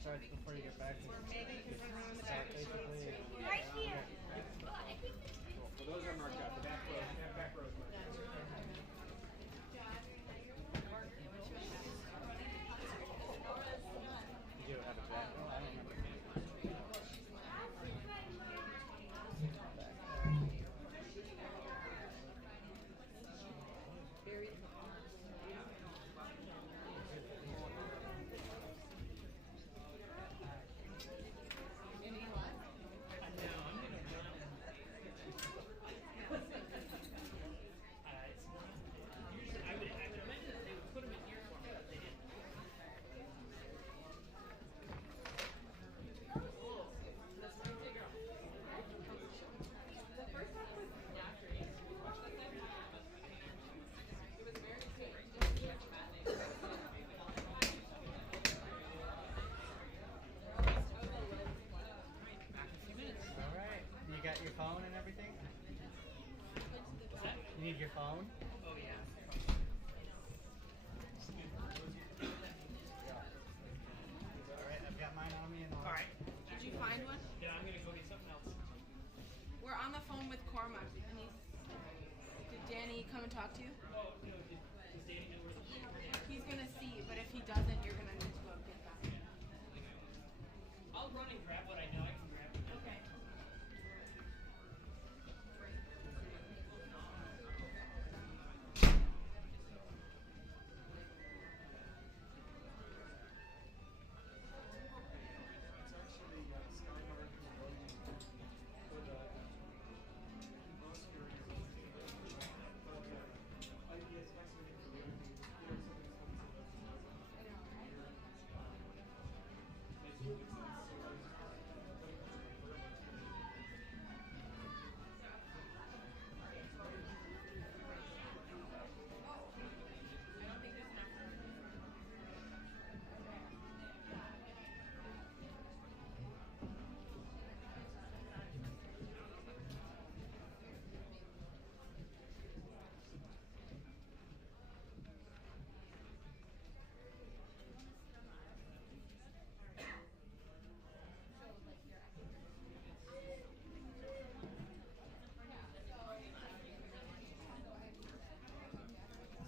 starts before you get back. Start basically. Right here. Well, those are marked out. The back row. That back row is marked out. Did you have a jacket? Oh, I don't remember. Usually, I would imagine that they would put them in here for me, but they didn't. All right. You got your phone and everything? What's that? You need your phone? Oh, yeah. All right. I've got mine on me and all. All right. Did you find one? Yeah, I'm going to go get something else. We're on the phone with Cormac, and did Danny come and talk to you? Oh, no. Does Danny know where the He's gonna see, but if he doesn't, you're gonna need to go get that. I'll run and grab what I know I can grab. Okay. It's actually Skymark for the most IPS vaccinating for the other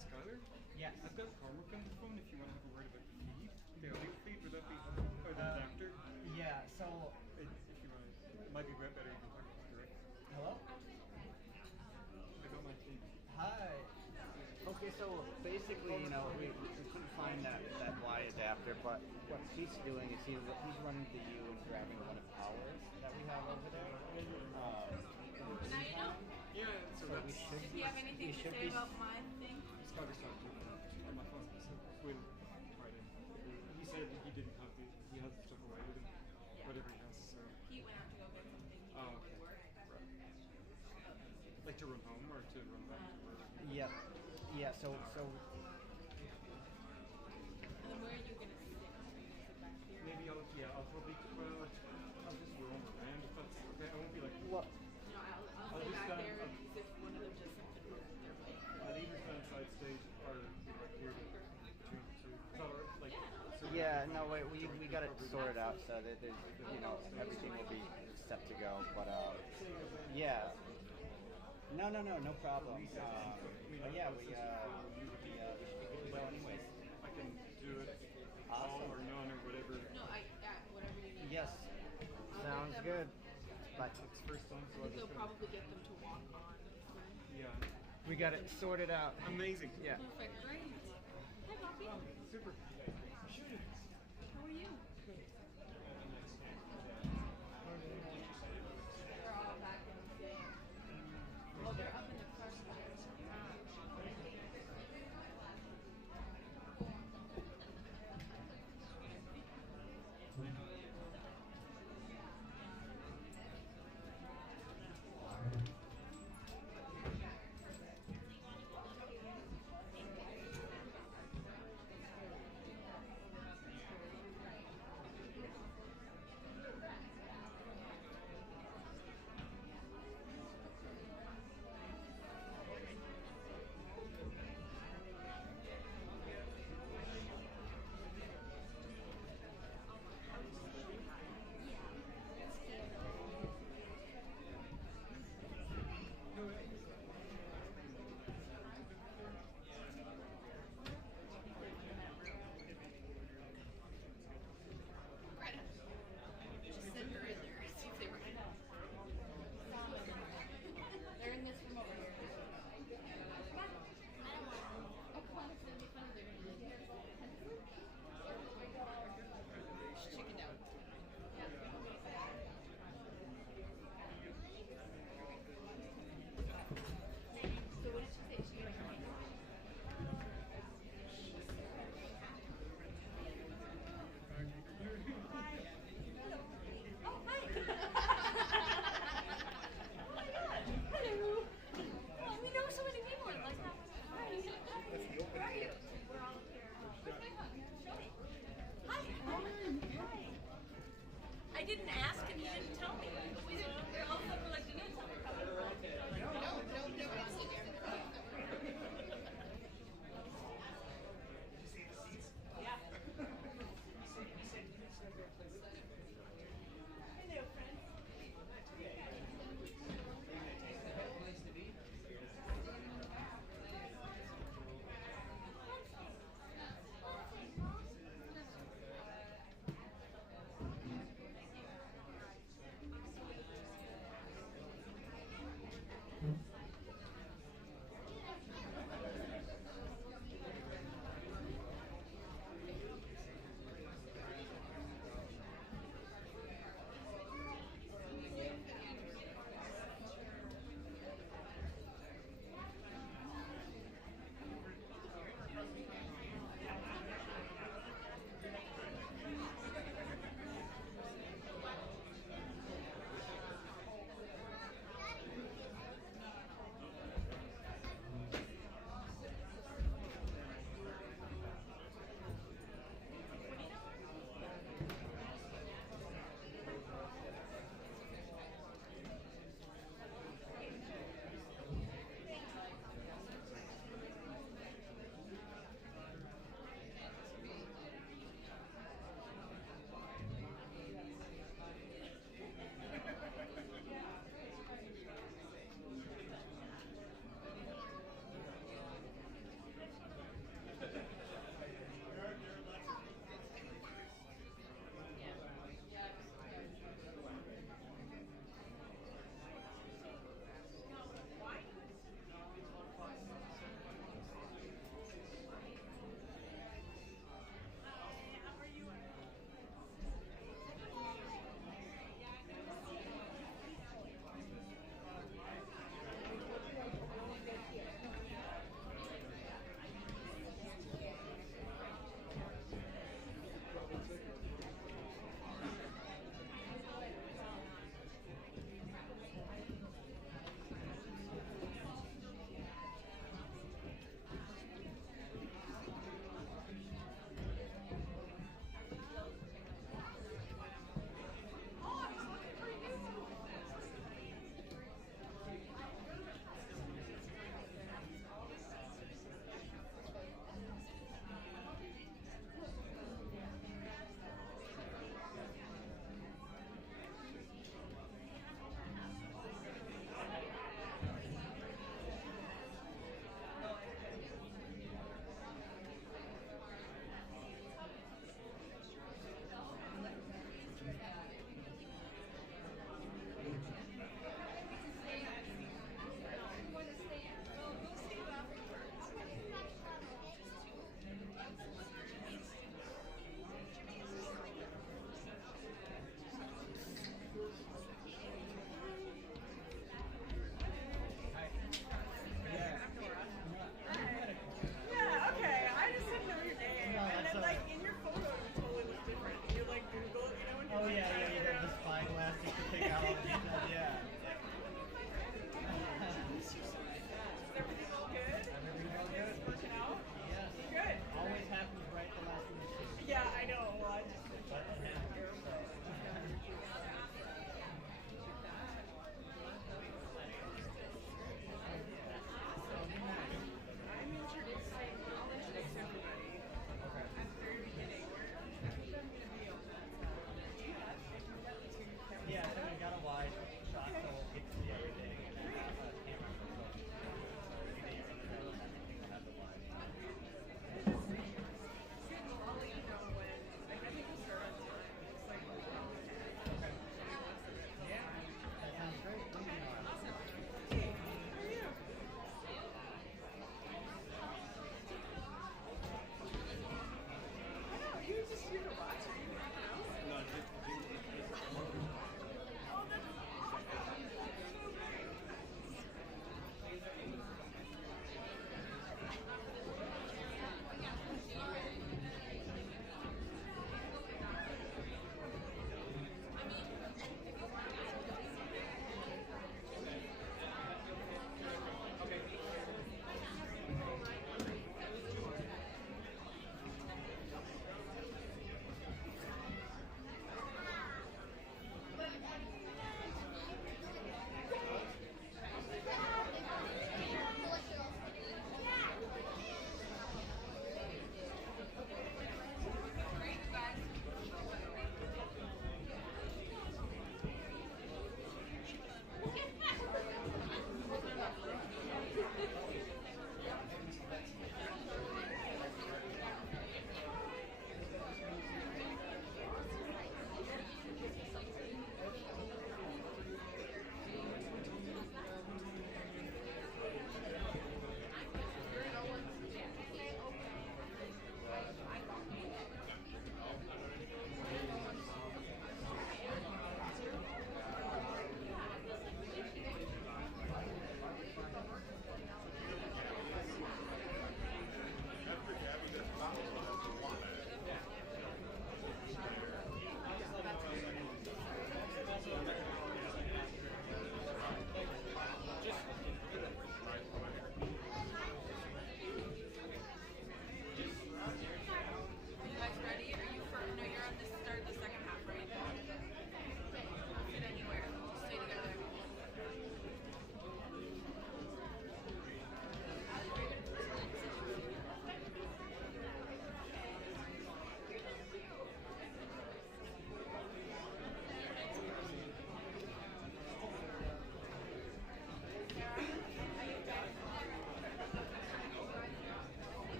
Skyler? Yes. I've got Cormac on the phone if you want to have a word about the feed. The audio feed, would that be, or the adapter? Yeah. So. If you want to, it might be better you can talk to him direct. Hello. I got my feed. Hi. Okay, so basically, you know, we couldn't find that Y adapter, but what Steve's doing is he's running the U and grabbing one of ours that we have over there. Now you know. Yeah, so So we that's should If you have anything we to should say be about my thing, Skyler's talking on my phone. So we'll write in. He said he didn't have the, he has the stuff away with him. Whatever he has, so. he went out to go get something. Oh, okay. Like to run home or to run back to work? Yeah. Yeah. So And then where are you gonna sit? Are you gonna sit back here? Maybe I'll probably, well, I'll just roam around if that's okay. I won't be like, what? No, I'll I'll sit just back stand there up. and if one of them just something their way. I'll either stand side stage or be right here between the two. Is that alright? Like, so Yeah. No. Wait. We got it sorted out so that there's, you know, everything will be set to go. But yeah. No. No problem. But yeah, we should be good to go anyways. I can do it Awesome. all or none or whatever. No, whatever you need. Yes. I'll Sounds let them- good. But It's first time, so I I'll think they'll just probably get them to walk on. yeah. we got it sorted out. Amazing. Yeah. Perfect, great. Hi, Poppy. Super. How are you? They're all back in the same. Oh, they're up in the car. didn't ask and he didn't tell me. We didn't. All of a sudden we're like, you didn't tell me coming. Nobody's here. Yeah.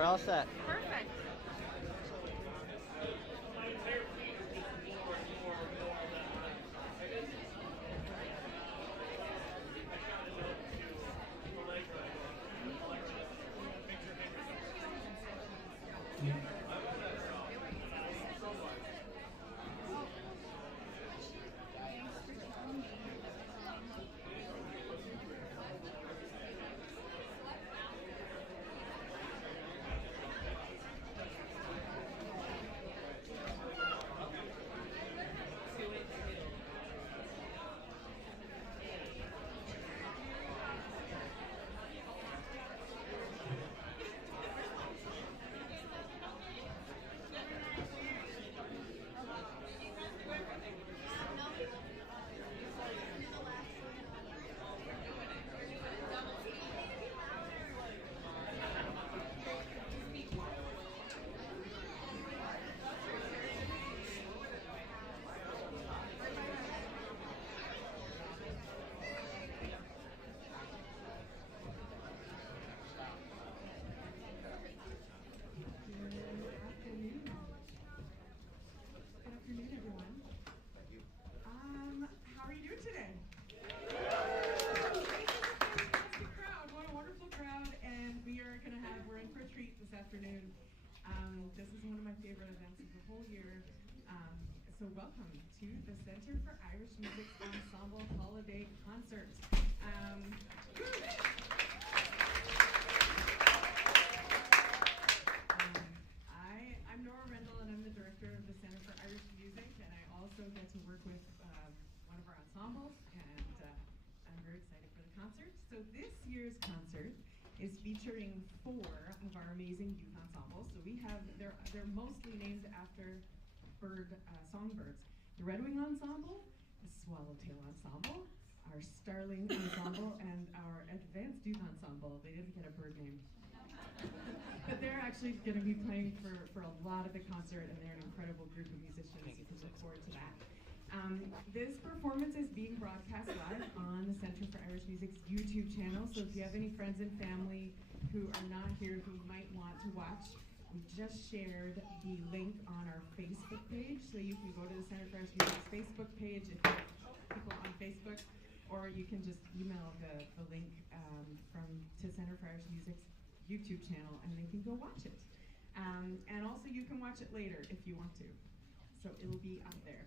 We're all set. Perfect. Good afternoon, everyone. How are you doing today? Fantastic crowd. What a wonderful crowd. And we're in for a treat this afternoon. This is one of my favorite events of the whole year. So welcome to the Center for Irish Music's Ensemble Holiday Concert. I'm Nora Rendell, and I'm the director of the Center for Irish Music, and I also get to work with one of our ensembles, and I'm very excited for the concert. So this year's concert is featuring 4 of our amazing youth ensembles. So they're mostly named after songbirds. The Red Wing Ensemble, the Swallowtail Ensemble, our Starling Ensemble, and our Advanced Youth Ensemble. They didn't get a bird name. But they're actually going to be playing for a lot of the concert, and they're an incredible group of musicians. You can look forward to that. This performance is being broadcast live on the Center for Irish Music's YouTube channel, so if you have any friends and family who are not here who might want to watch, we just shared the link on our Facebook page, so you can go to the Center for Irish Music's Facebook page if you have people on Facebook, or you can just email the link to Center for Irish Music's YouTube channel, and they can go watch it. And also you can watch it later if you want to. So it'll be up there.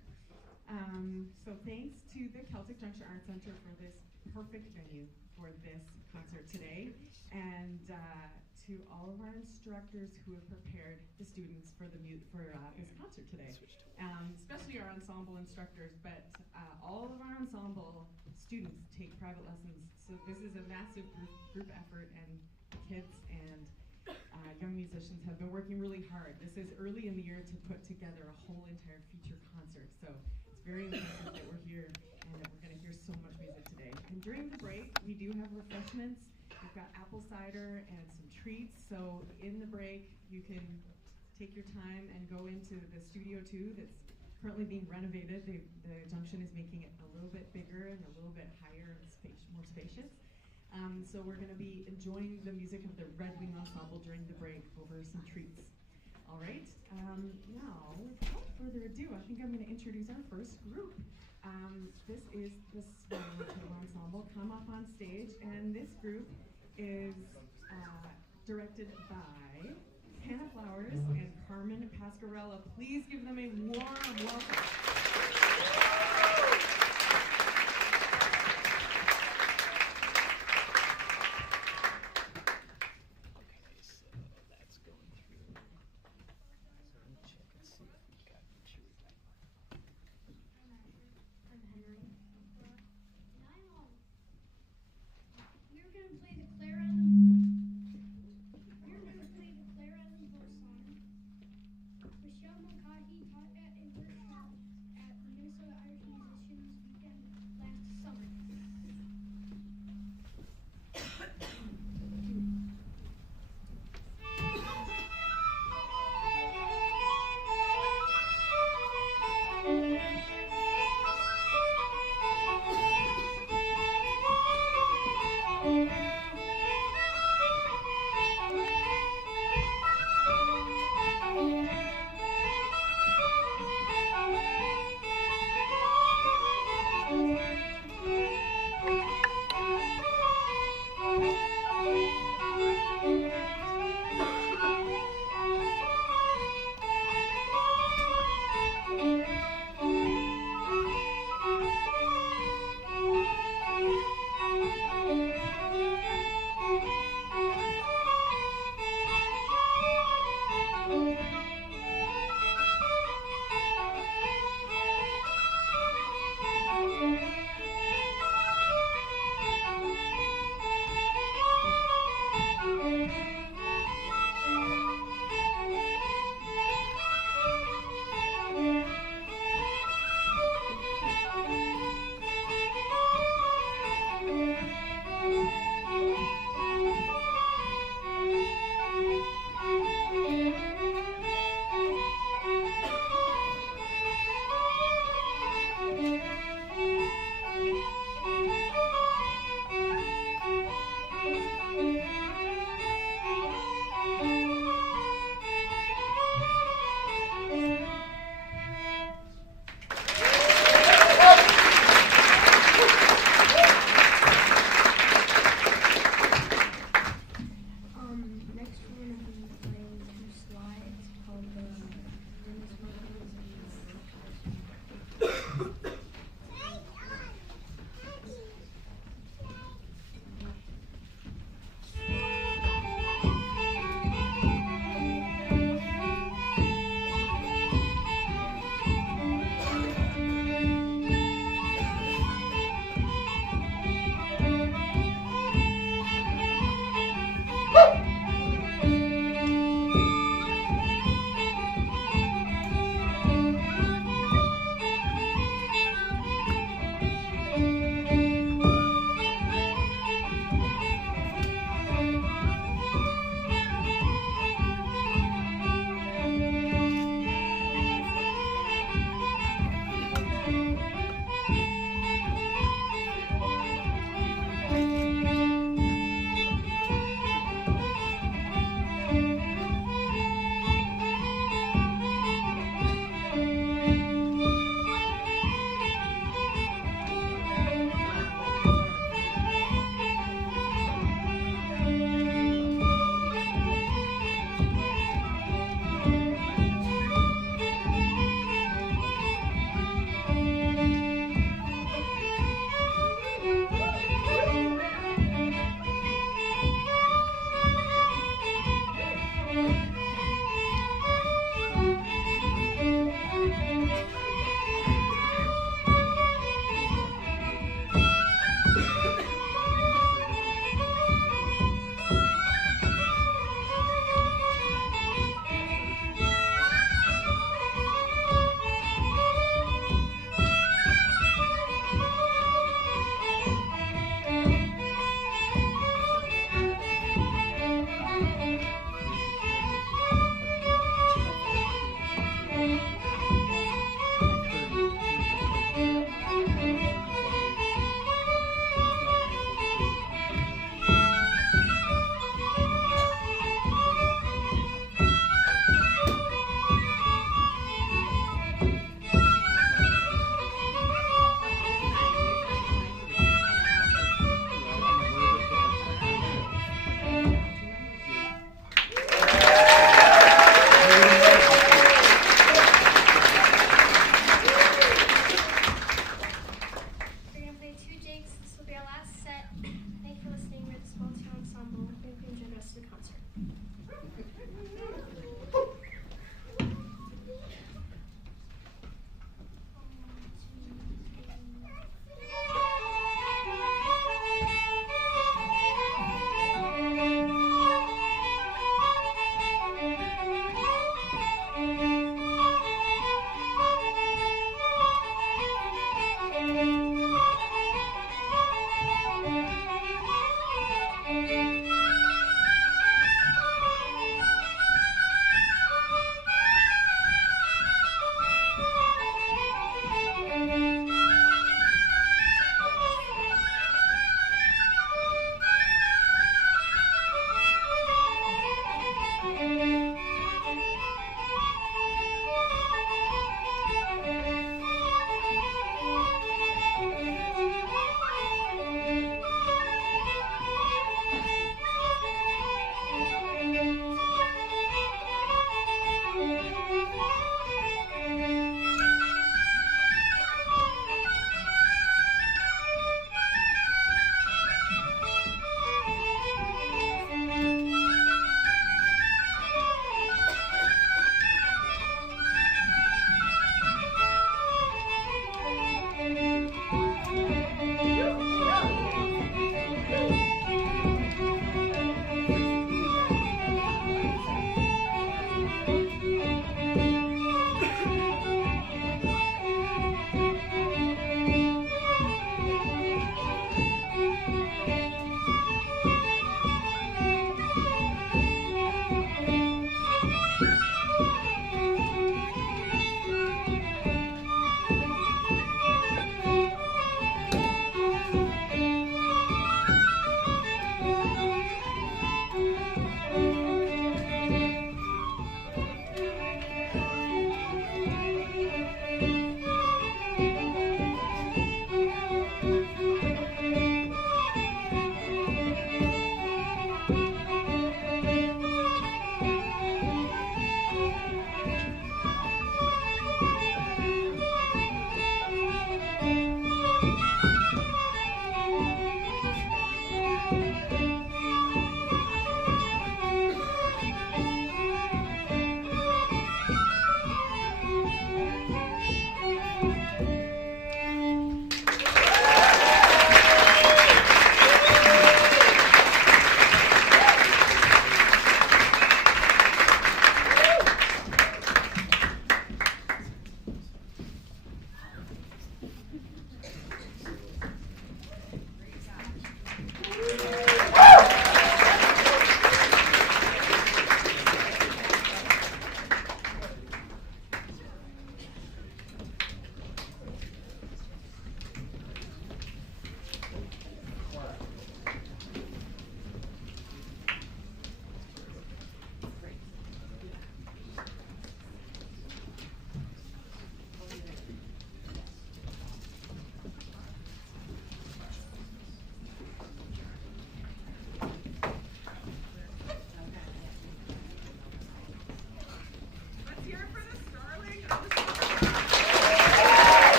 So thanks to the Celtic Junction Arts Center for this perfect venue for this concert today, and to all of our instructors who have prepared the students for this concert today. Especially our ensemble instructors, but all of our ensemble students take private lessons. So this is a massive group effort, and kids and young musicians have been working really hard. This is early in the year to put together a whole entire feature concert. So it's very impressive that we're here and that we're going to hear so much music today. And during the break, we do have refreshments. We've got apple cider and some treats. So in the break, you can take your time and go into the Studio 2 that's currently being renovated. The Junction is making it a little bit bigger and a little bit higher and more spacious. So we're going to be enjoying the music of the Red Wing Ensemble during the break over some treats. All right, now without further ado, I think I'm going to introduce our first group. This is the Swallowtail Ensemble. Come up on stage, and this group is directed by Hannah Flowers and Carmen Pascarella. Please give them a warm welcome. Michelle Mulcahy taught at Minnesota Irish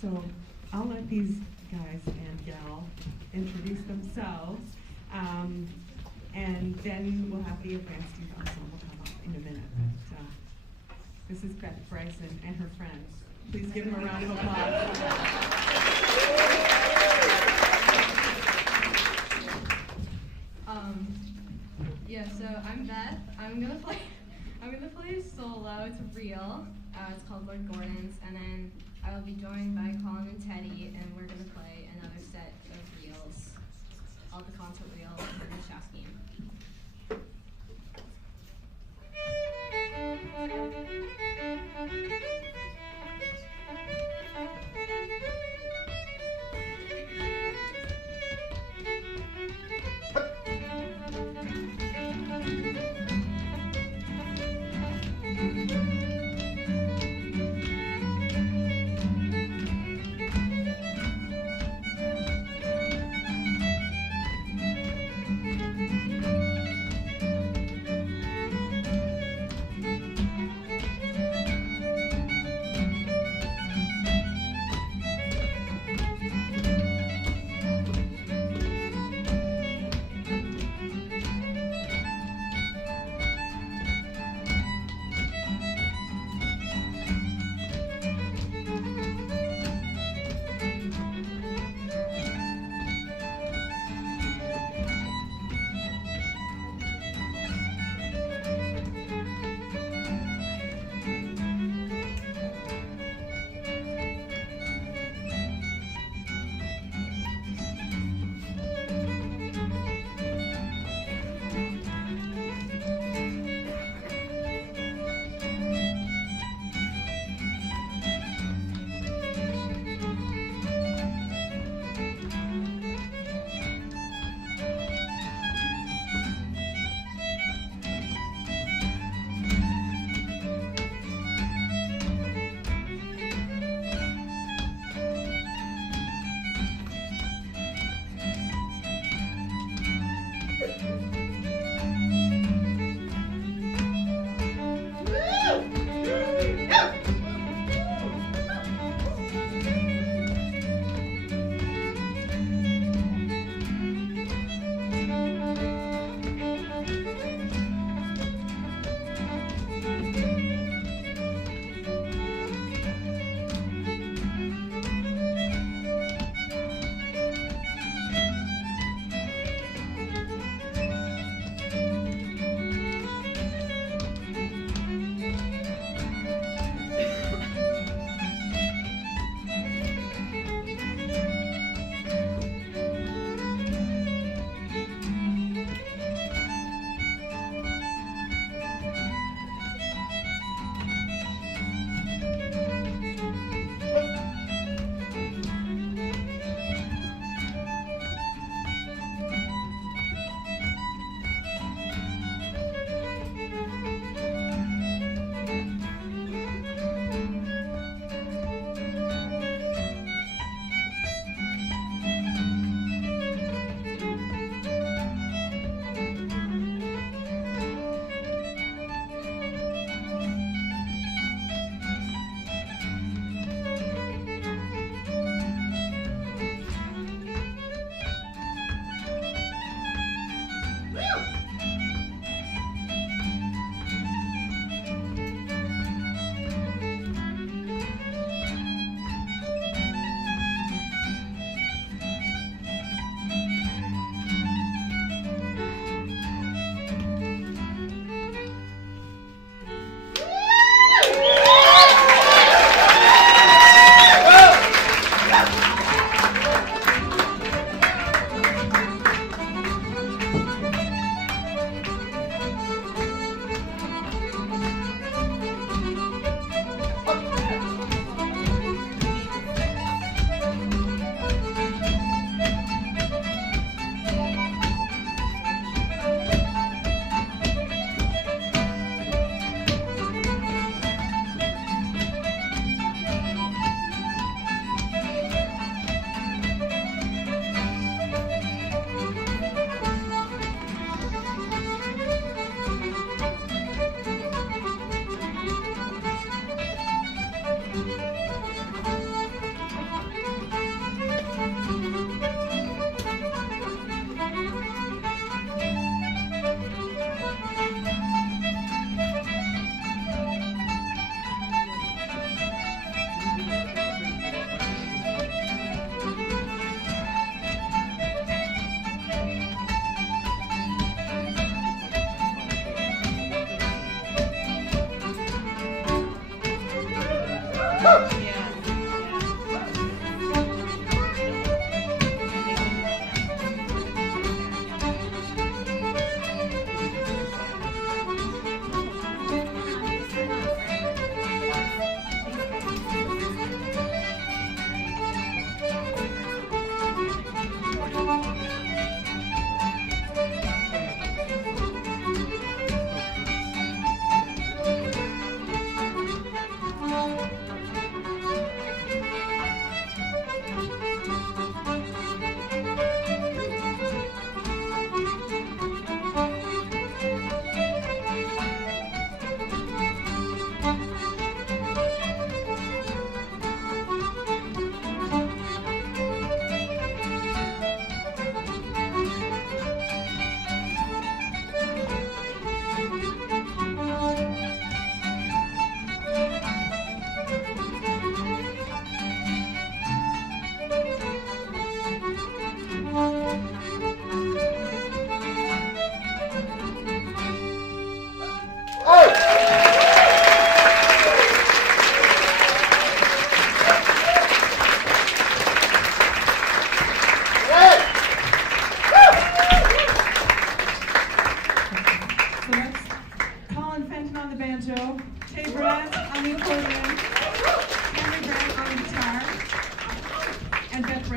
So I'll let these guys and gal introduce themselves, and then we'll have the advanced youth ensemble come up in a minute. But, this is Beth Bryson and her friends. Please give them a round of applause. Yeah, so I'm Beth. I'm gonna play a solo. It's real. It's called Lord Gordon's, and then I will be joined by Colin and Teddy, and we're gonna play another set of reels, all the concert reels for the chess game.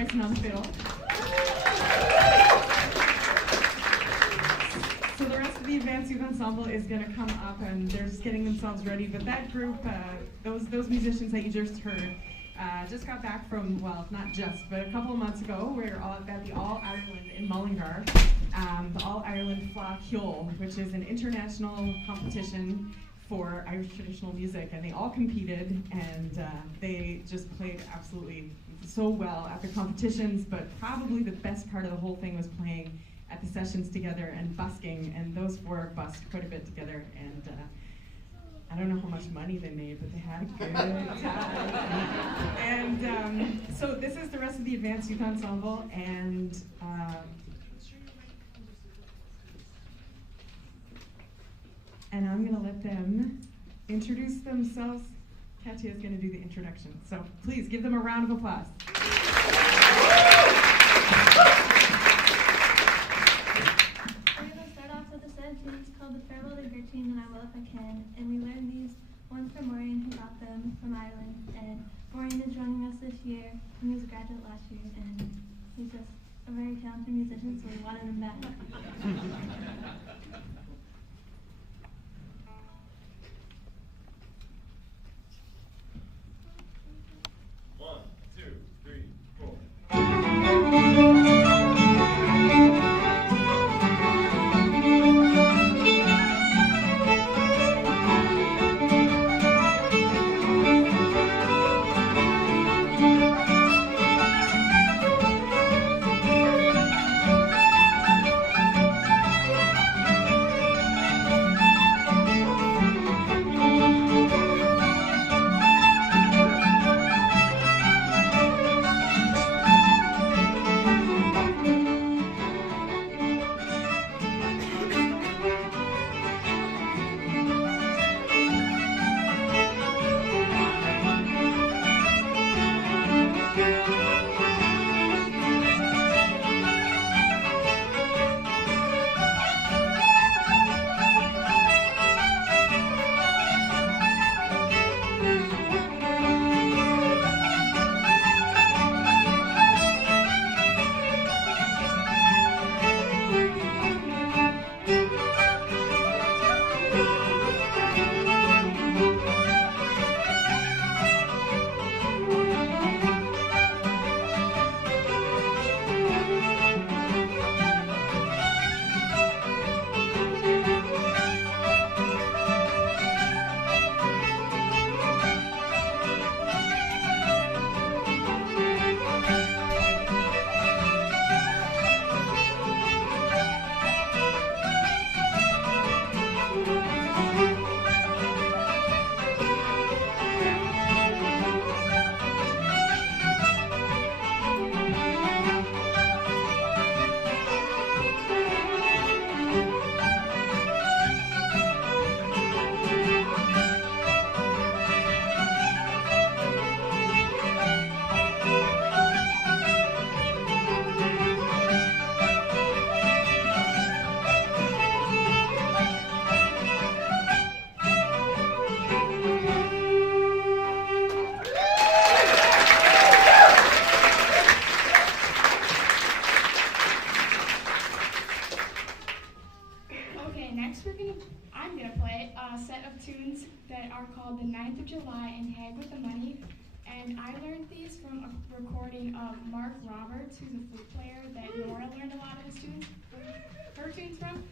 Jensen on the fiddle. So the rest of the Advanced Youth Ensemble is going to come up, and they're just getting themselves ready. But that group, those musicians that you just heard, just got back from, well, not just, but a couple of months ago, we were all at the All Ireland in Mullingar, the All Ireland Fleadh Cheoil, which is an international competition for Irish traditional music, and they all competed, and they just played absolutely so well at the competitions, but probably the best part of the whole thing was playing at the sessions together and busking, and those four busked quite a bit together, and I don't know how much money they made, but they had a good time. And so this is the rest of the Advanced Youth Ensemble, and I'm going to let them introduce themselves. Katya is going to do the introduction, so please give them a round of applause. We're going to start off with a set of tunes called the Farewell to Gertrude and I Will If I Can, and we learned these ones from Maureen, who got them from Ireland, and Maureen is joining us this year, and he was a graduate last year, and he's just a very talented musician, so we wanted him back. I'm gonna play a set of tunes that are called The 9th of July and Hag with the Money. And I learned these from a recording of Mark Roberts, who's a flute player that Nora learned a lot of his tunes, her tunes from.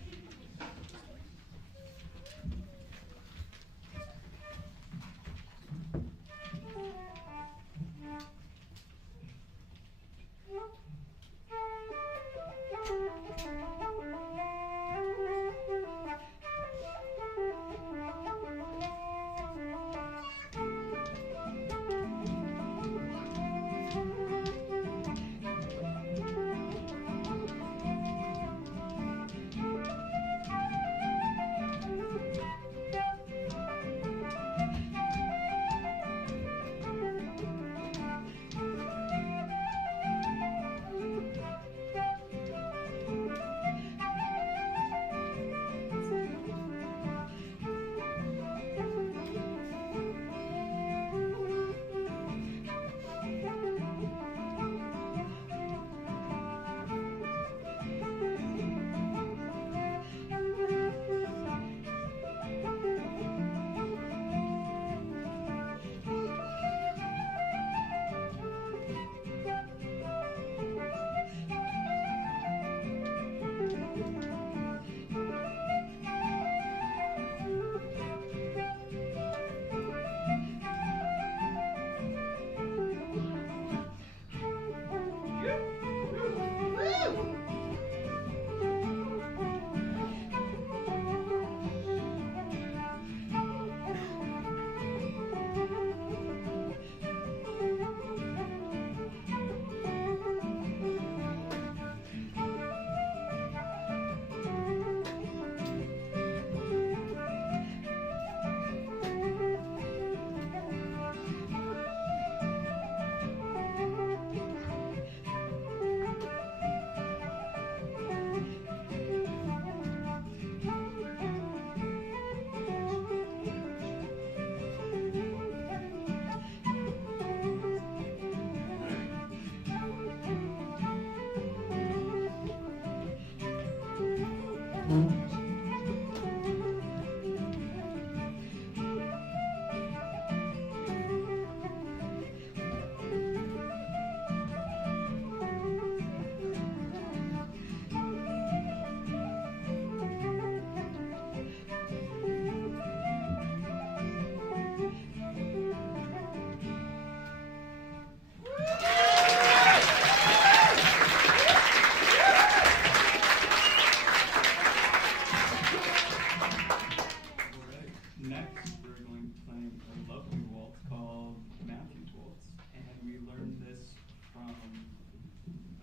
Next, we're going to play a lovely waltz called Matthew's Waltz, and we learned this from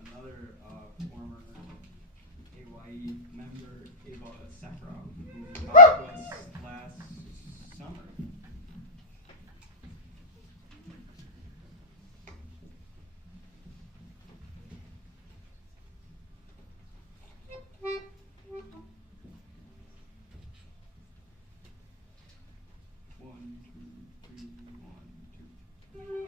another former AYE member, Ava Sakharov, who taught us last summer. One, two, three, 1, 2.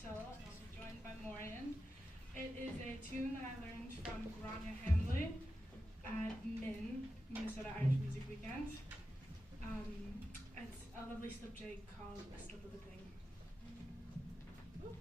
Priscilla, and also joined by Morgan. It is a tune that I learned from Grania Hamley at Minnesota Irish Music Weekend. It's a lovely slip jig called A Slip of the Thing. Ooh.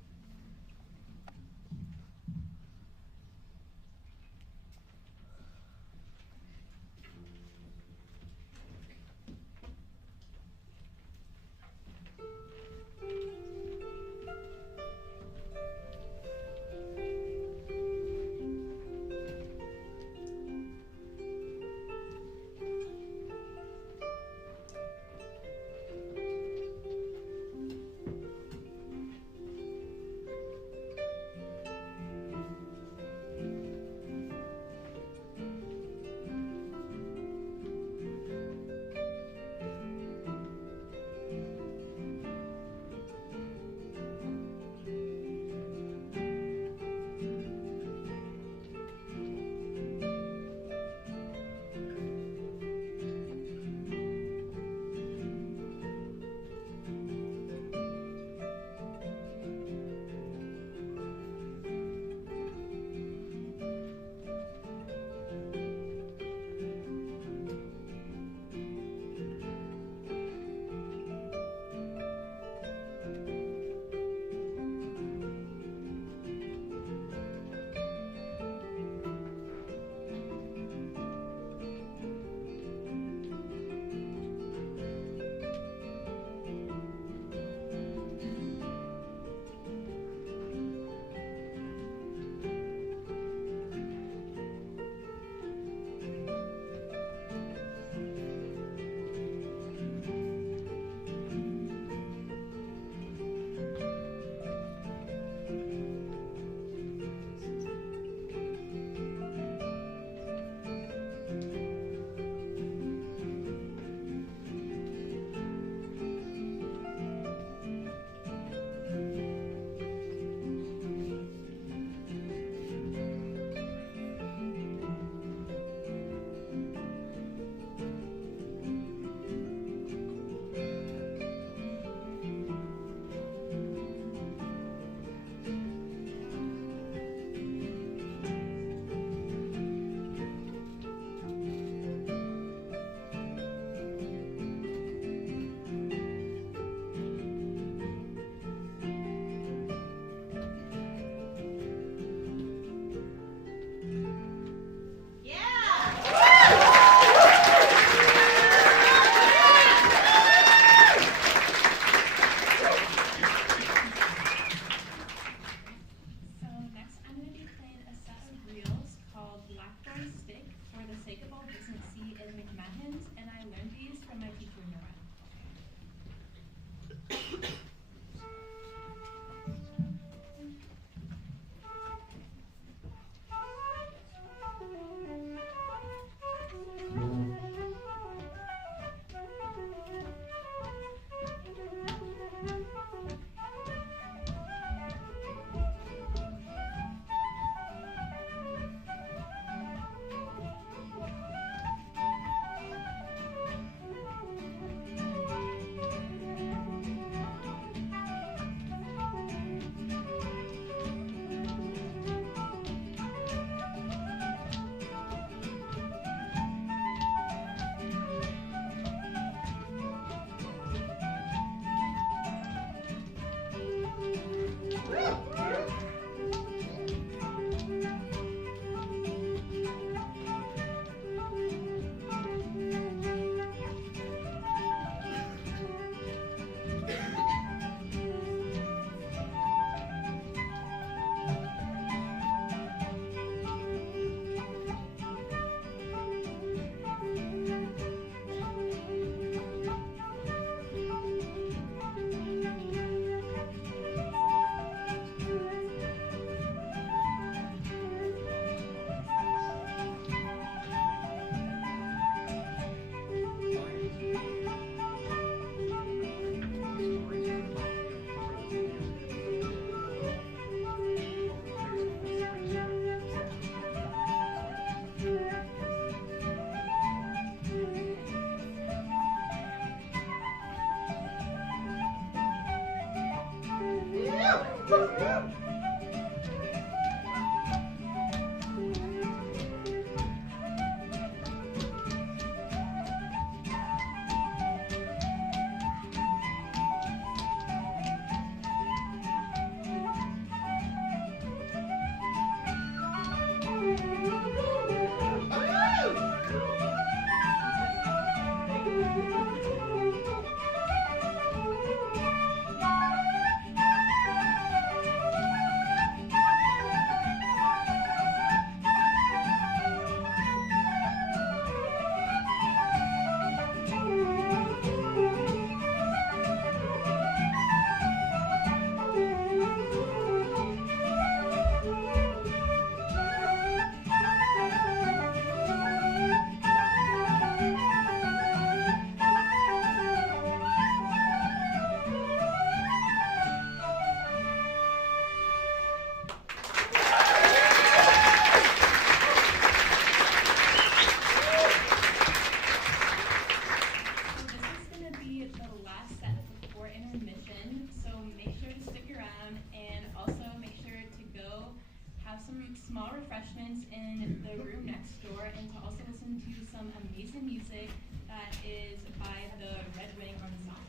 small refreshments in the room next door, and to also listen to some amazing music that is by the Red Wing Ensemble.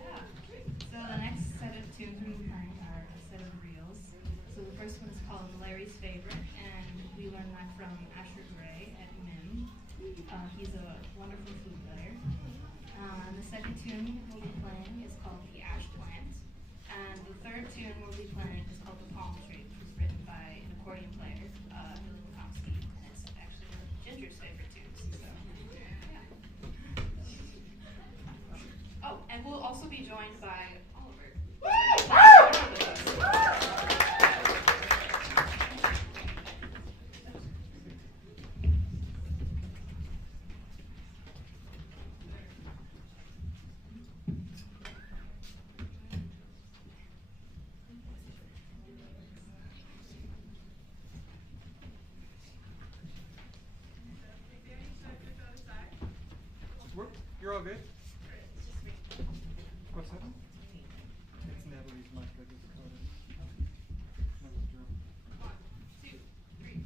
Yeah. So the next set of tunes we'll be playing are a set of reels. So the first one is called Larry's Favorite, and we learned that from Asher Gray at MIM. He's a wonderful flute player. The second tune we'll be playing is called The Ash Plant. And the third tune we'll be playing is called The Palm Tree, which was written by an accordion player, Billy Bukowski. And it's actually one of Ginger's favorite tunes. So, yeah. Oh, and we'll also be joined by Oliver. You're all good? What's happening? It's Natalie's mic that is recorded. That's the drum. 1, 2, 3.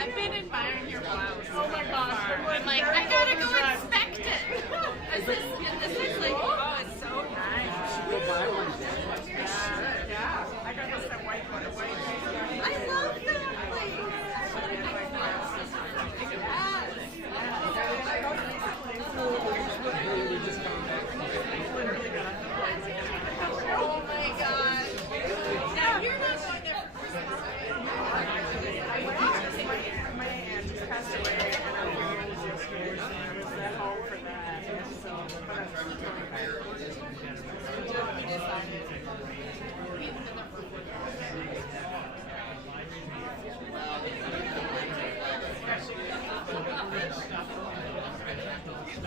I've been admiring your blouse. Oh my gosh. I'm like, I gotta go inspect it. This is like, oh, it's so nice. Yeah. I got this white one away. I love that place. Oh my gosh. Now you're not going there for Christmas. My aunt just passed away, and I was at home for that. So,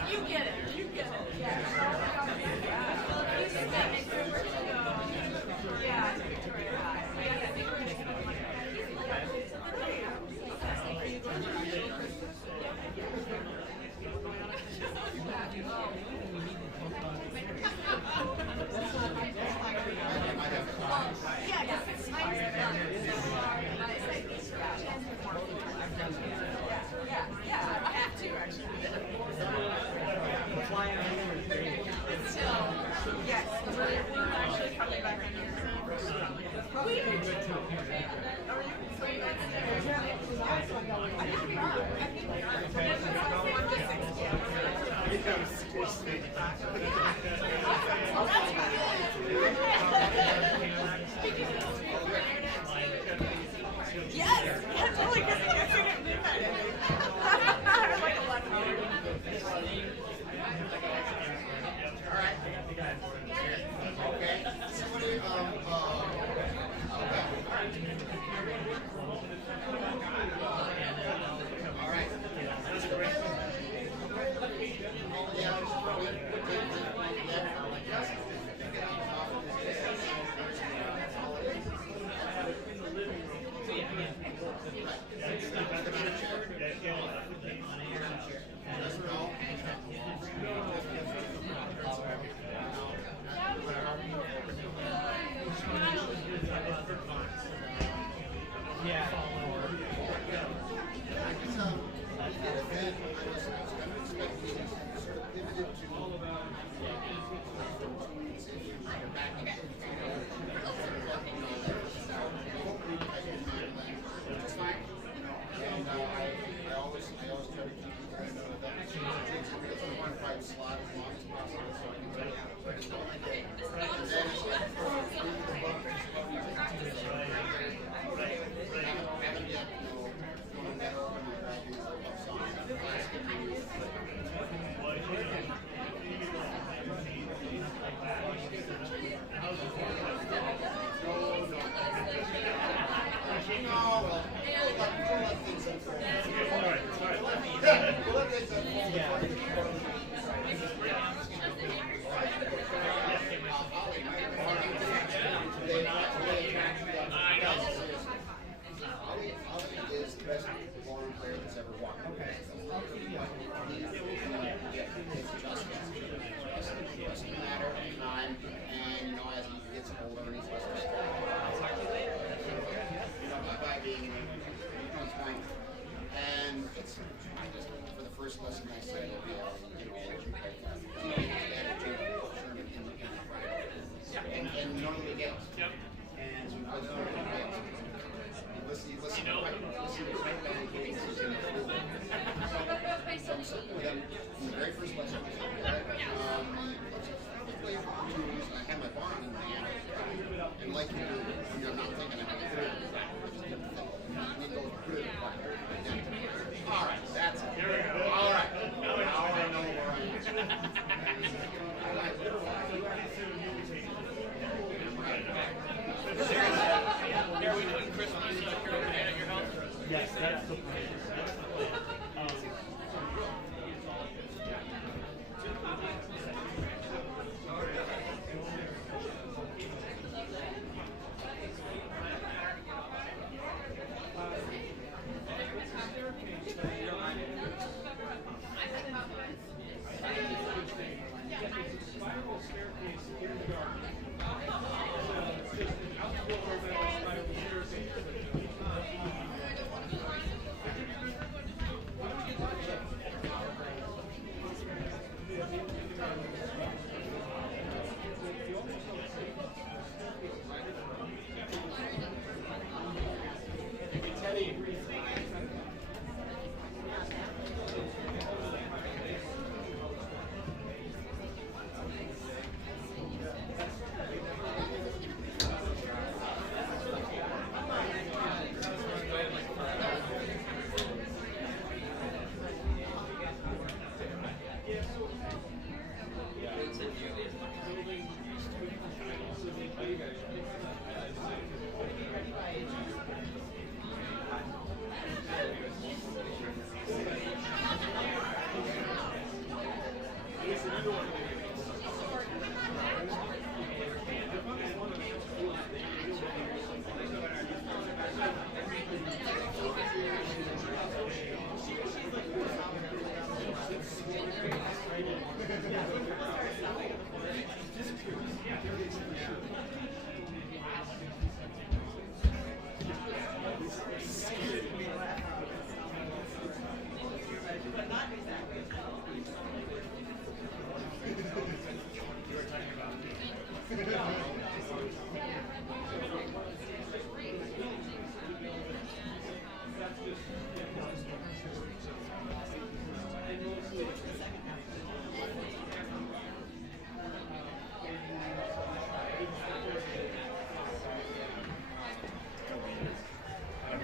You get it. You get it. Yeah. Yeah, I have to actually. Yes, we're actually coming back on here. We are too. Yes, that's really good. Like a lot of Okay. Somebody, all right. Yeah. Yes, that's the plan.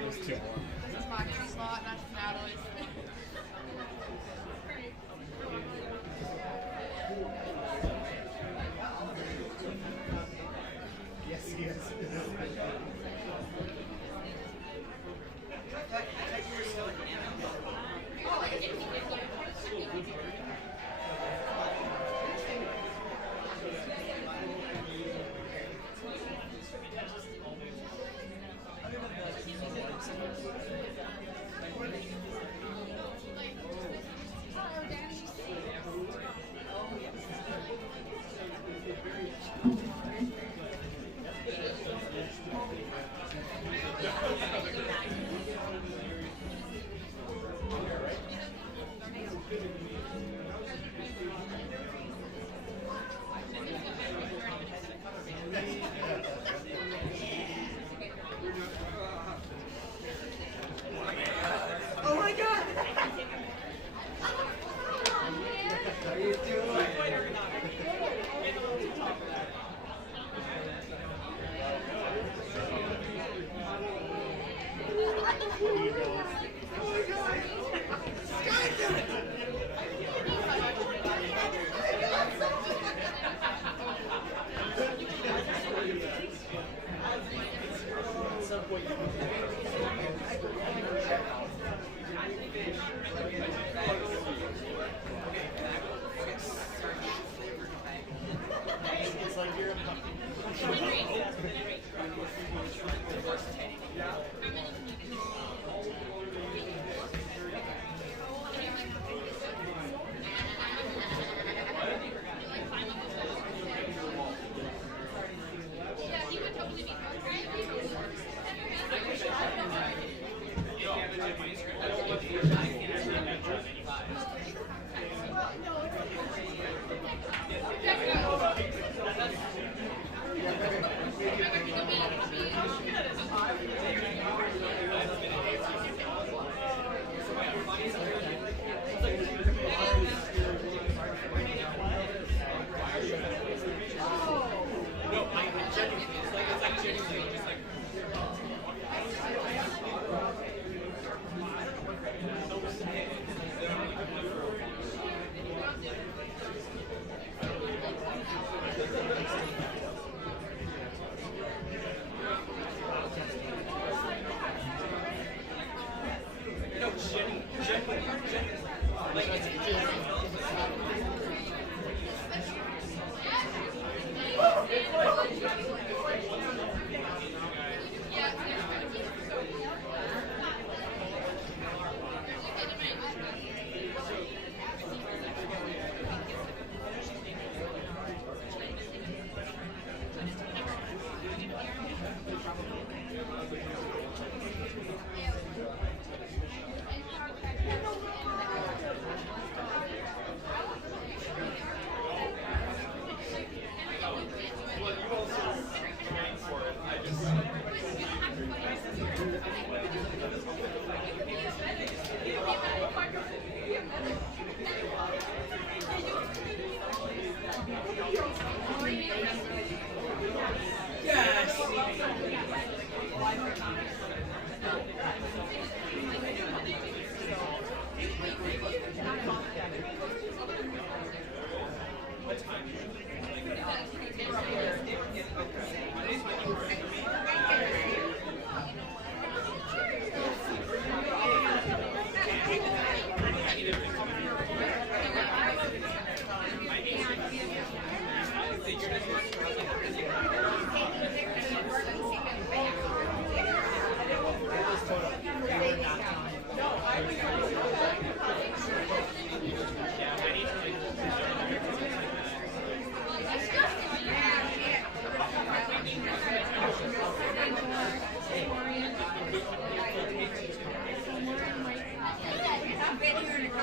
This is my slot, not Natalie's. Yes, he is. Oh my god! How you doing? It's like you're Yeah, he would totally be I've been here in a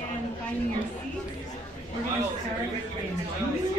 And finding your seats, we're going to start in 2 minutes.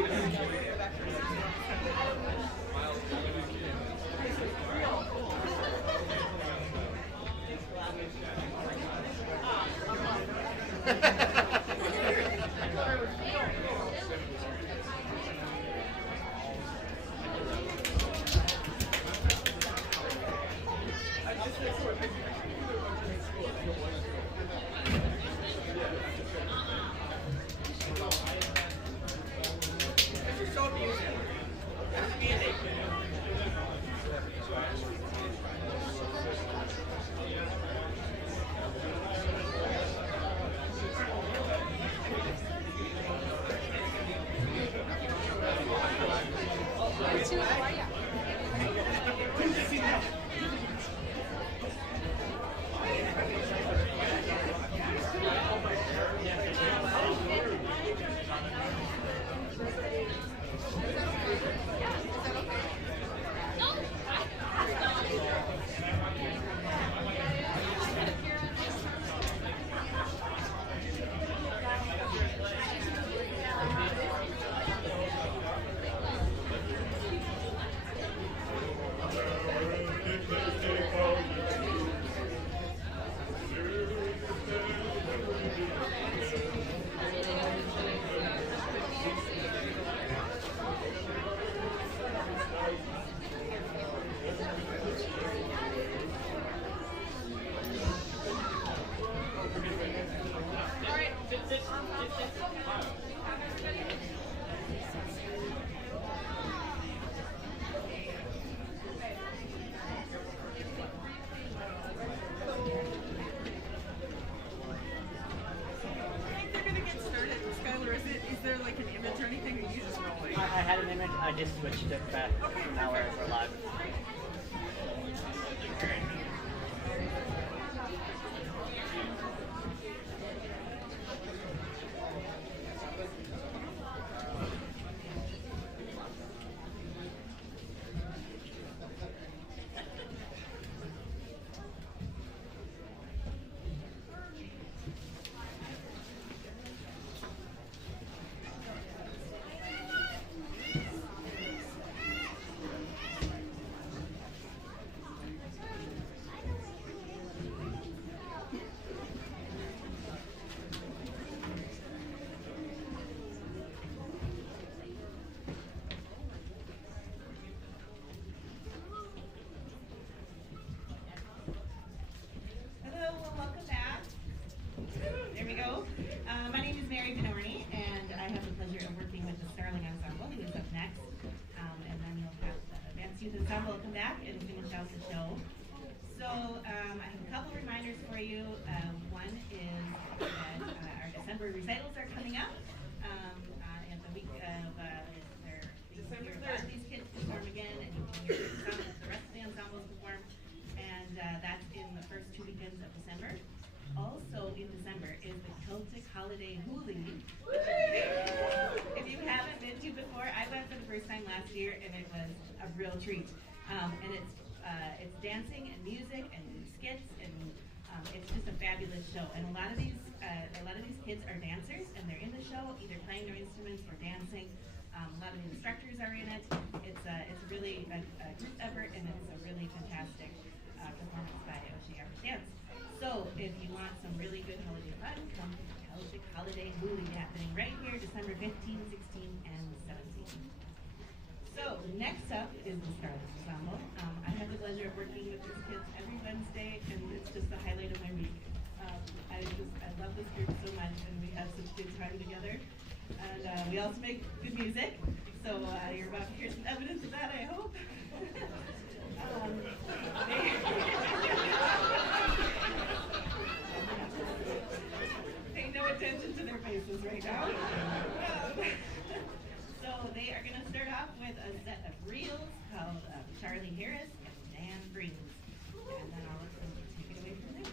I had an image, I just switched it back. Now we're live. Ensemble will come back and finish out the show. So I have a couple reminders for you. One is that our December recitals are coming up. At the week of December 3rd, these kids perform again, and you can hear the rest of the ensembles perform. And that's in the first 2 weekends of December. Also in December is the Celtic Holiday Hoolie. If you haven't been to before, I went for the first time last year, and it was a real treat. And it's it's dancing and music and skits, and it's just a fabulous show. And a lot of these kids are dancers, and they're in the show either playing their instruments or dancing. A lot of the instructors are in it. It's really a group effort, and it's a really fantastic performance by Oceana Dance. So if you want some really good holiday fun, come to Celtic Holiday Movie happening right here, December 15, 16, and 17. So next up is the Scarlet Ensemble. I have the pleasure of working with these kids every Wednesday, and it's just the highlight of my week. I love this group so much, and we have such good time together. And we also make good music, so you're about to hear some evidence of that, I hope. Pay no attention to their faces right now. So they are going to start off with a set of reels called Charlie Harris and Dan Breeze. And then I'll let them take it away from there.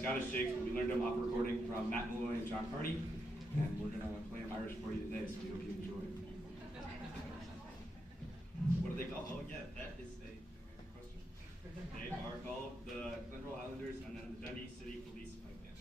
Scottish jigs, but we learned them off recording from Matt Malloy and John Carney, and we're going to play them Irish for you today, so we hope you enjoy. What are they called? Oh yeah, that is a good question. They are called the Glendale Islanders and then the Dundee City Police Pipe Band.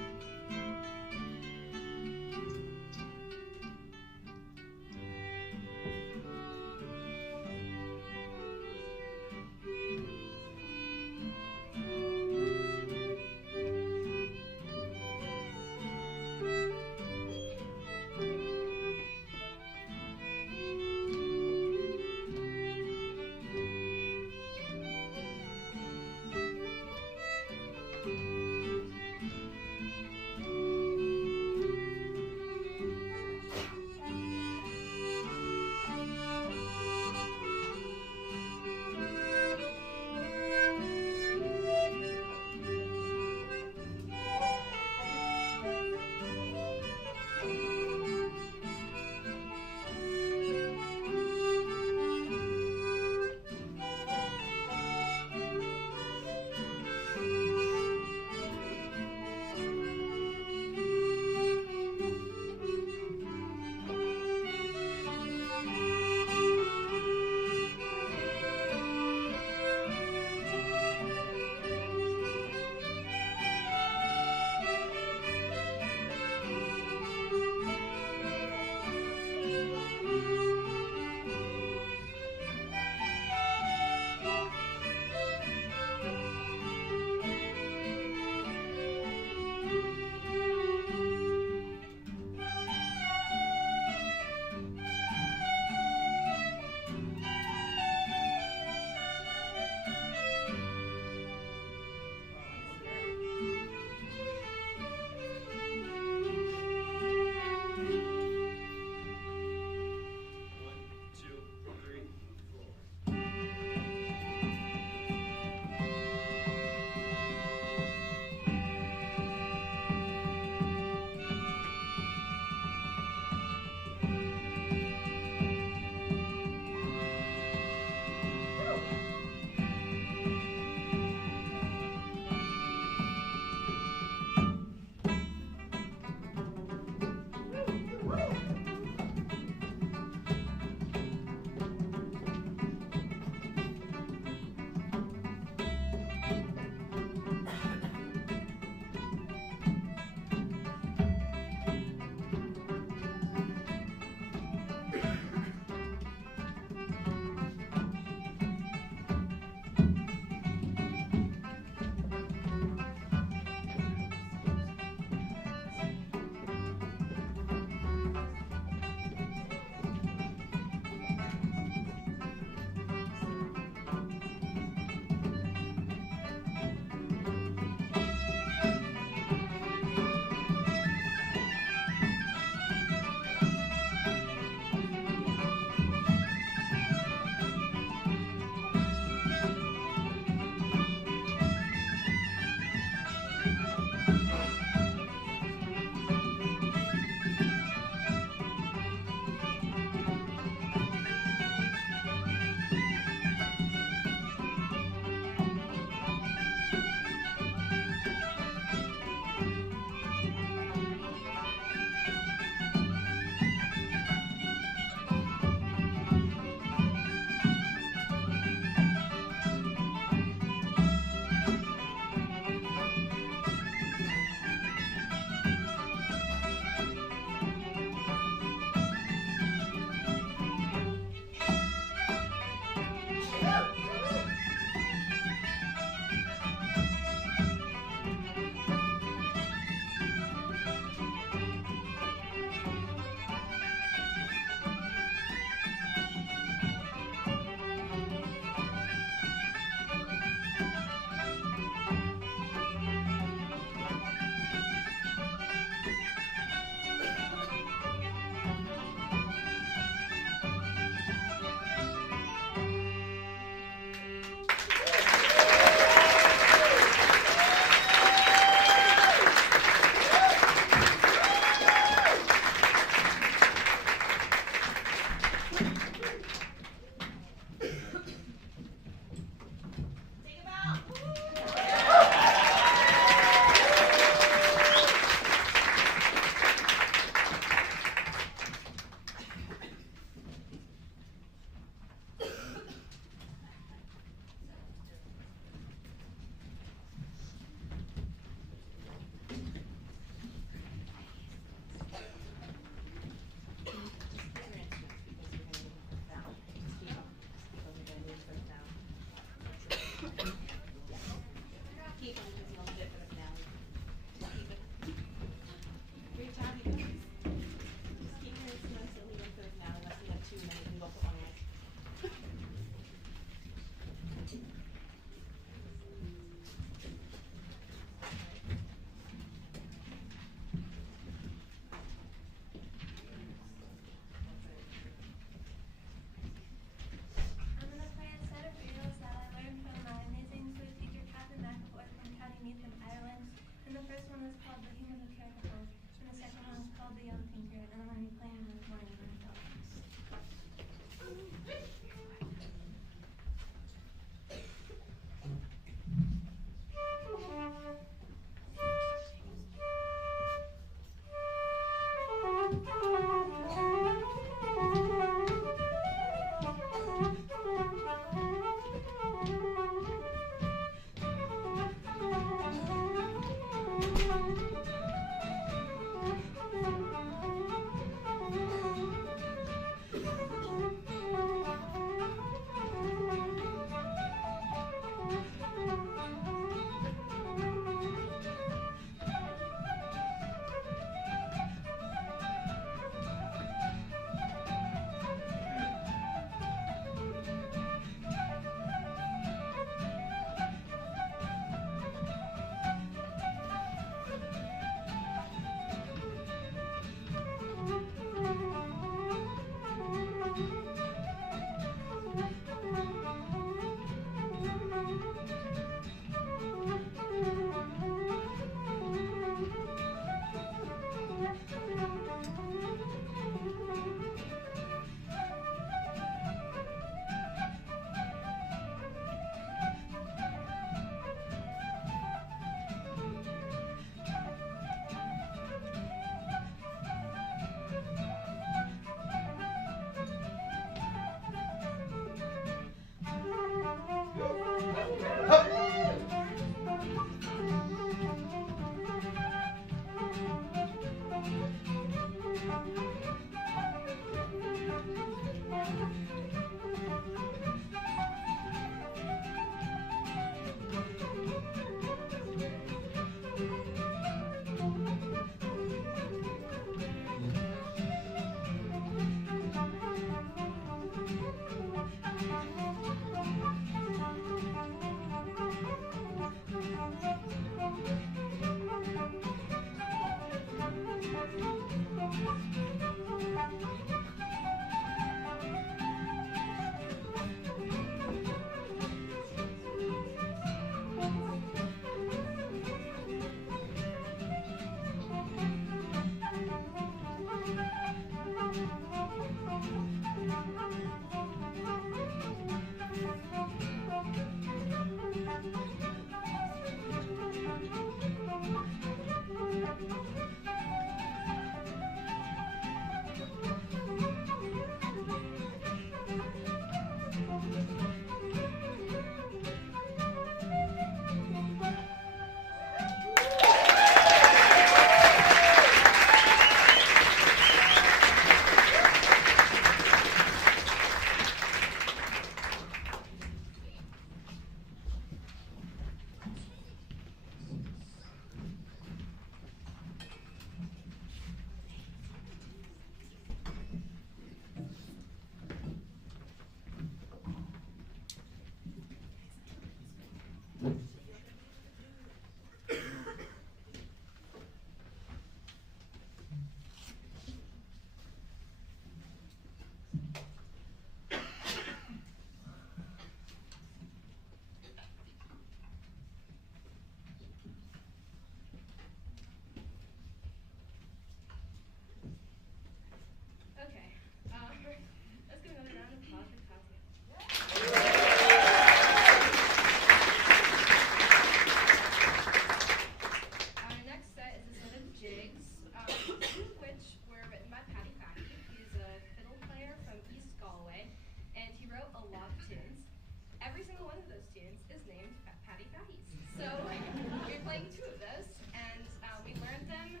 every single one of those tunes is named Patty Fatties. So we're playing two of those, and we learned them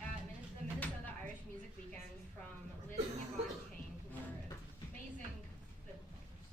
at the Minnesota Irish Music Weekend from Liz and Yvonne Kane, who are amazing fiddle players.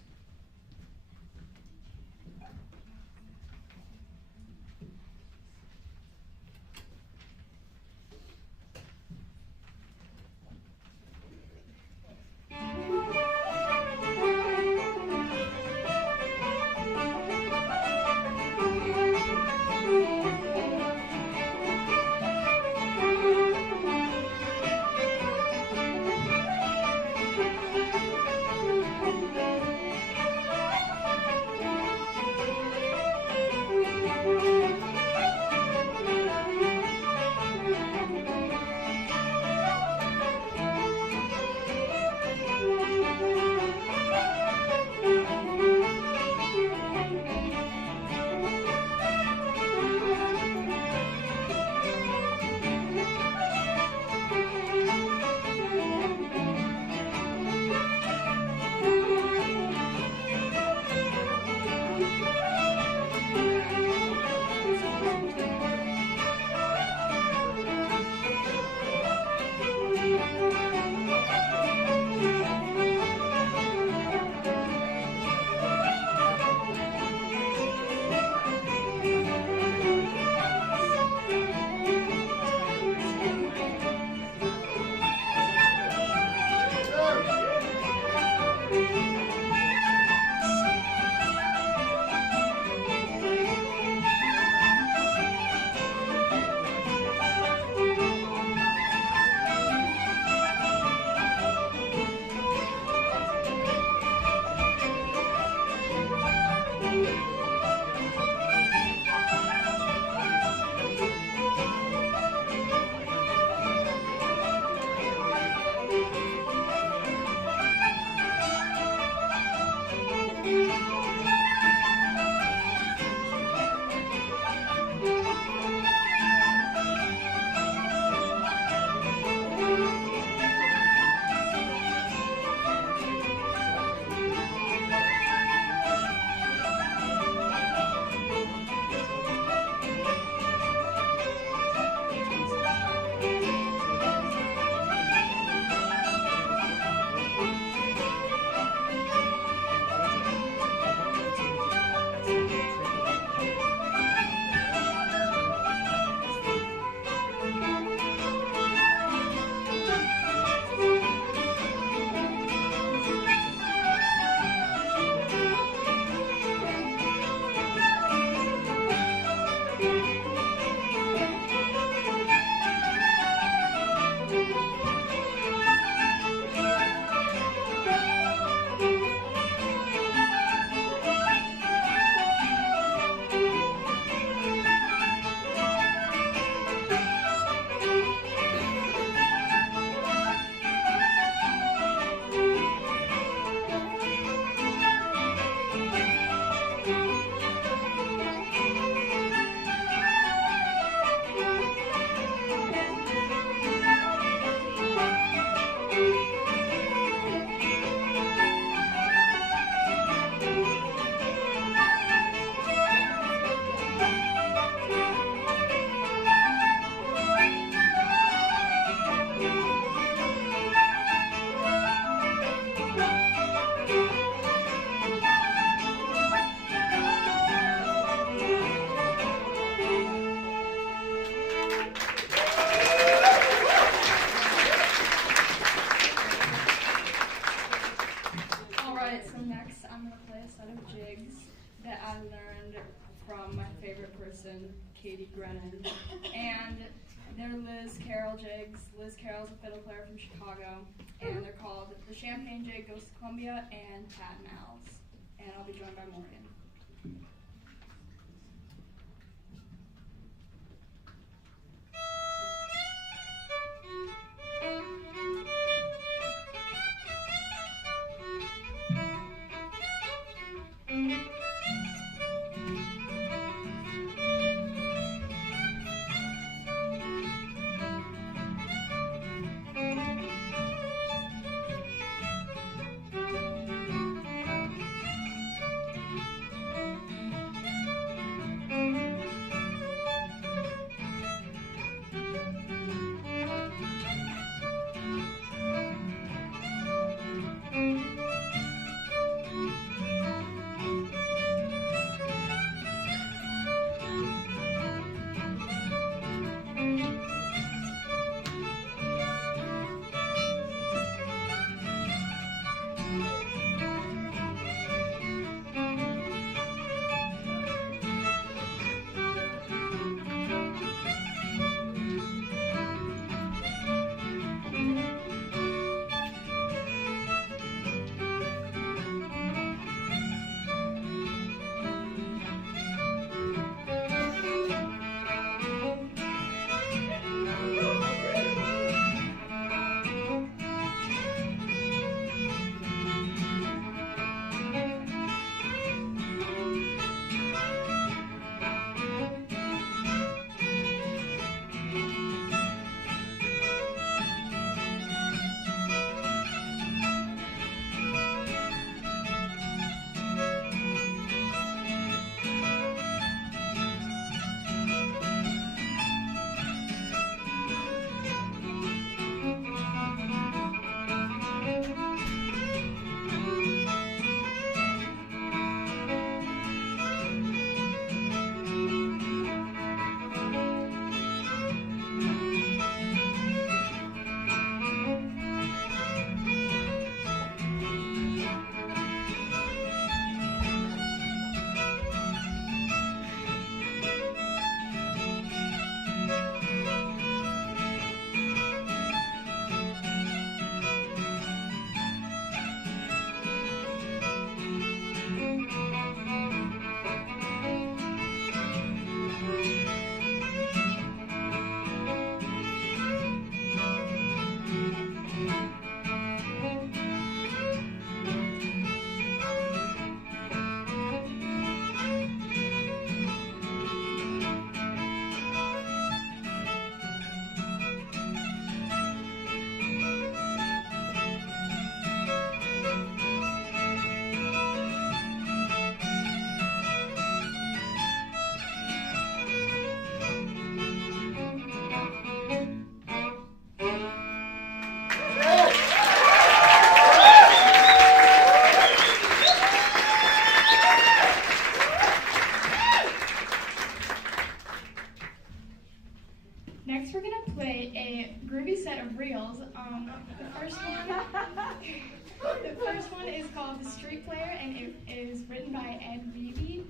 Katie Grennan, and they're Liz Carroll jigs. Liz Carroll's a fiddle player from Chicago, and they're called the Champagne Jig Goes to Columbia and Pat and Al's, and I'll be joined by Morgan. called The Street Player, and it is written by Ed Reevy.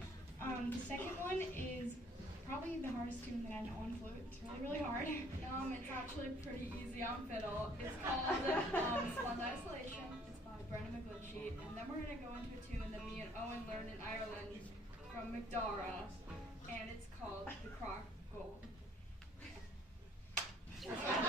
The second one is probably the hardest tune that I know on flute. It's really, really hard. It's actually pretty easy on fiddle. It's called Splendid Isolation. It's by Brendan McGlinchey. And then we're going to go into a tune that me and Owen learned in Ireland from McDara. And it's called The Crock Gold. Thank you.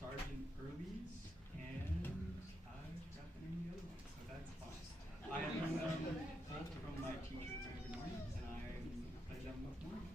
Sergeant Early's, and I forgot the name of the other one, so that's fine. I learned them both from my teacher every morning, and I play them with morning.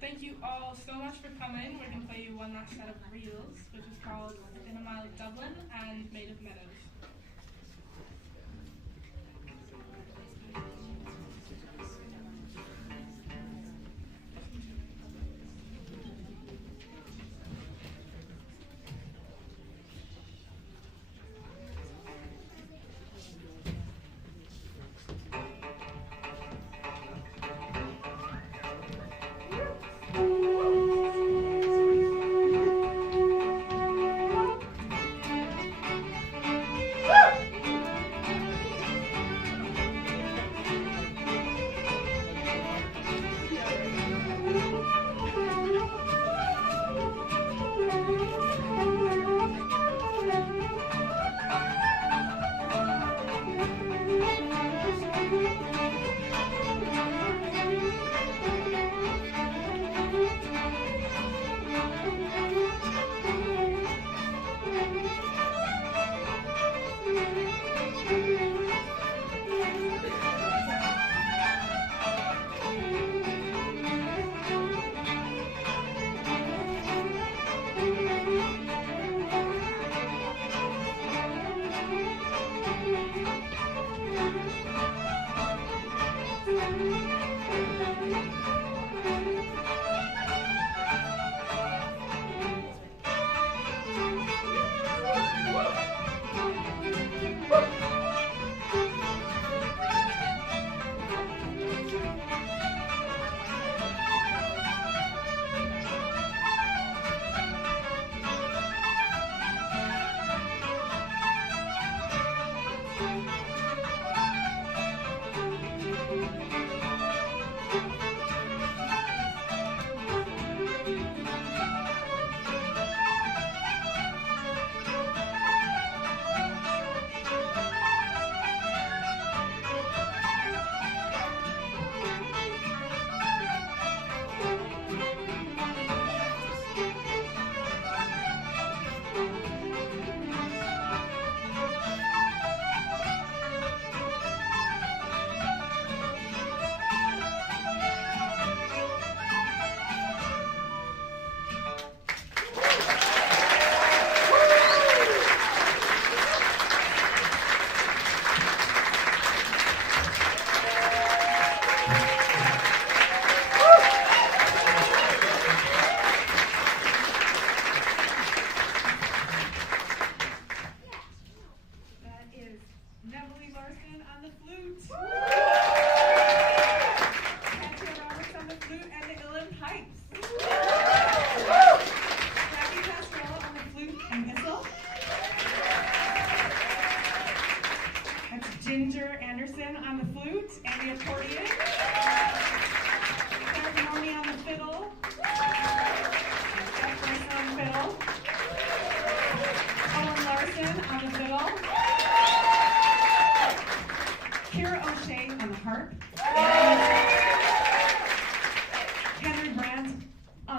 Thank you all so much for coming. We're going to play you one last set of reels, which is called In a Mile of Dublin and Made of Meadows. Thank you.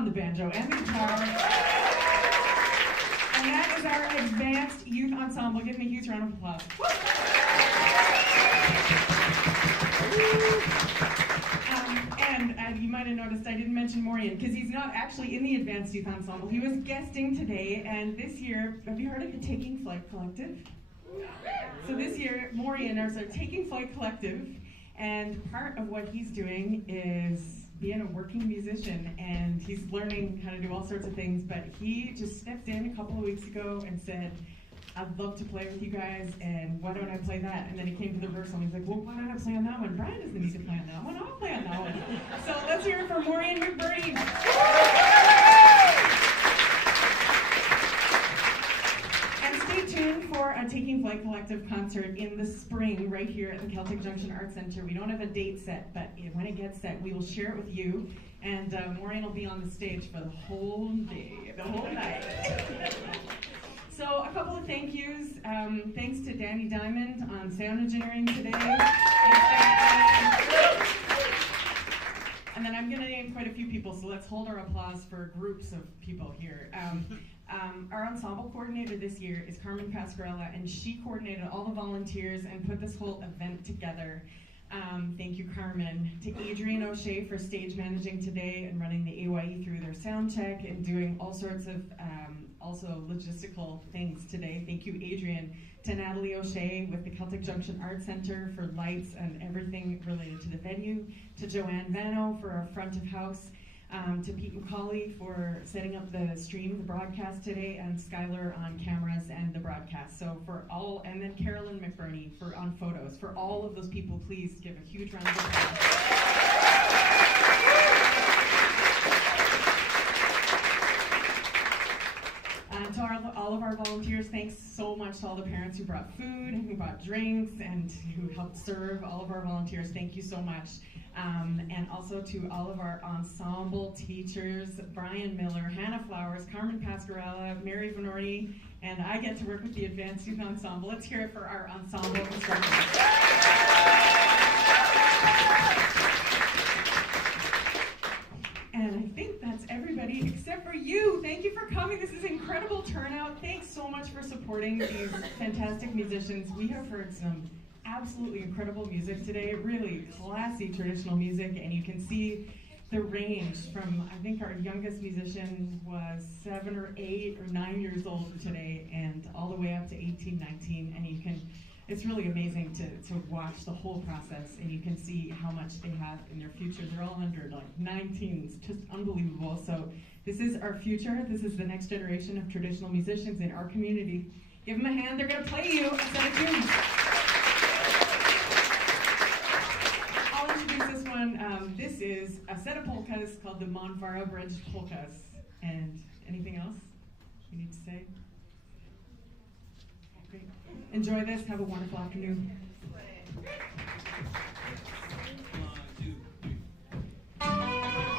on the banjo and the guitar. And that is our advanced youth ensemble. Give me a huge round of applause. And you might have noticed I didn't mention Maureen because he's not actually in the advanced youth ensemble. He was guesting today, and this year, have you heard of the Taking Flight Collective? So this year, Maureen is our Taking Flight Collective, and part of what he's doing is being a working musician, and he's learning how to do all sorts of things, but he just stepped in a couple of weeks ago and said, I'd love to play with you guys, and why don't I play that? And then he came to the rehearsal and he's like, well, why don't I play on that one? Brian doesn't need to play on that one. I'll play on that one. So let's hear it for Maureen McBurney. And stay tuned for a Taking Flight Collective concert in the spring right here at the Celtic Junction Arts Center. We don't have a date set, but when it gets set, we will share it with you. And Maureen will be on the stage for the whole day, the whole night. So a couple of thank yous. Thanks to Danny Diamond on sound engineering today. And then I'm going to name quite a few people, so let's hold our applause for groups of people here. Our ensemble coordinator this year is Carmen Pascarella, and she coordinated all the volunteers and put this whole event together. Thank you, Carmen. To Adrian O'Shea for stage managing today and running the AYE through their sound check and doing all sorts of also logistical things today. Thank you, Adrian. To Natalie O'Shea with the Celtic Junction Arts Center for lights and everything related to the venue. To Joanne Vano for our front of house. To Pete McCauley for setting up the stream, the broadcast today, and Skylar on cameras and the broadcast. So for all, and then Carolyn McBurney for on photos. For all of those people, please give a huge round of applause. To all of our volunteers, thanks so much to all the parents who brought food, who brought drinks, and who helped serve. All of our volunteers, thank you so much. And also to all of our ensemble teachers, Brian Miller, Hannah Flowers, Carmen Pascarella, Mary Venorti, and I get to work with the Advanced Youth Ensemble. Let's hear it for our ensemble instructors. And I think that's everybody except for you. Thank you for coming. This is incredible turnout. Thanks so much for supporting these fantastic musicians. We have heard some absolutely incredible music today, really classy traditional music, and you can see the range from, I think our youngest musician was 7 or 8 or 9 years old today, and all the way up to 18, 19, and you can, it's really amazing to watch the whole process, and you can see how much they have in their future. They're all under like 19, it's just unbelievable. So this is our future. This is the next generation of traditional musicians in our community. Give them a hand. They're going to play you a set of tunes. I'll introduce this one. This is a set of polkas called the Monfara Bridge Polkas. And anything else you need to say? Great. Enjoy this. Have a wonderful afternoon. 1, 2, 3.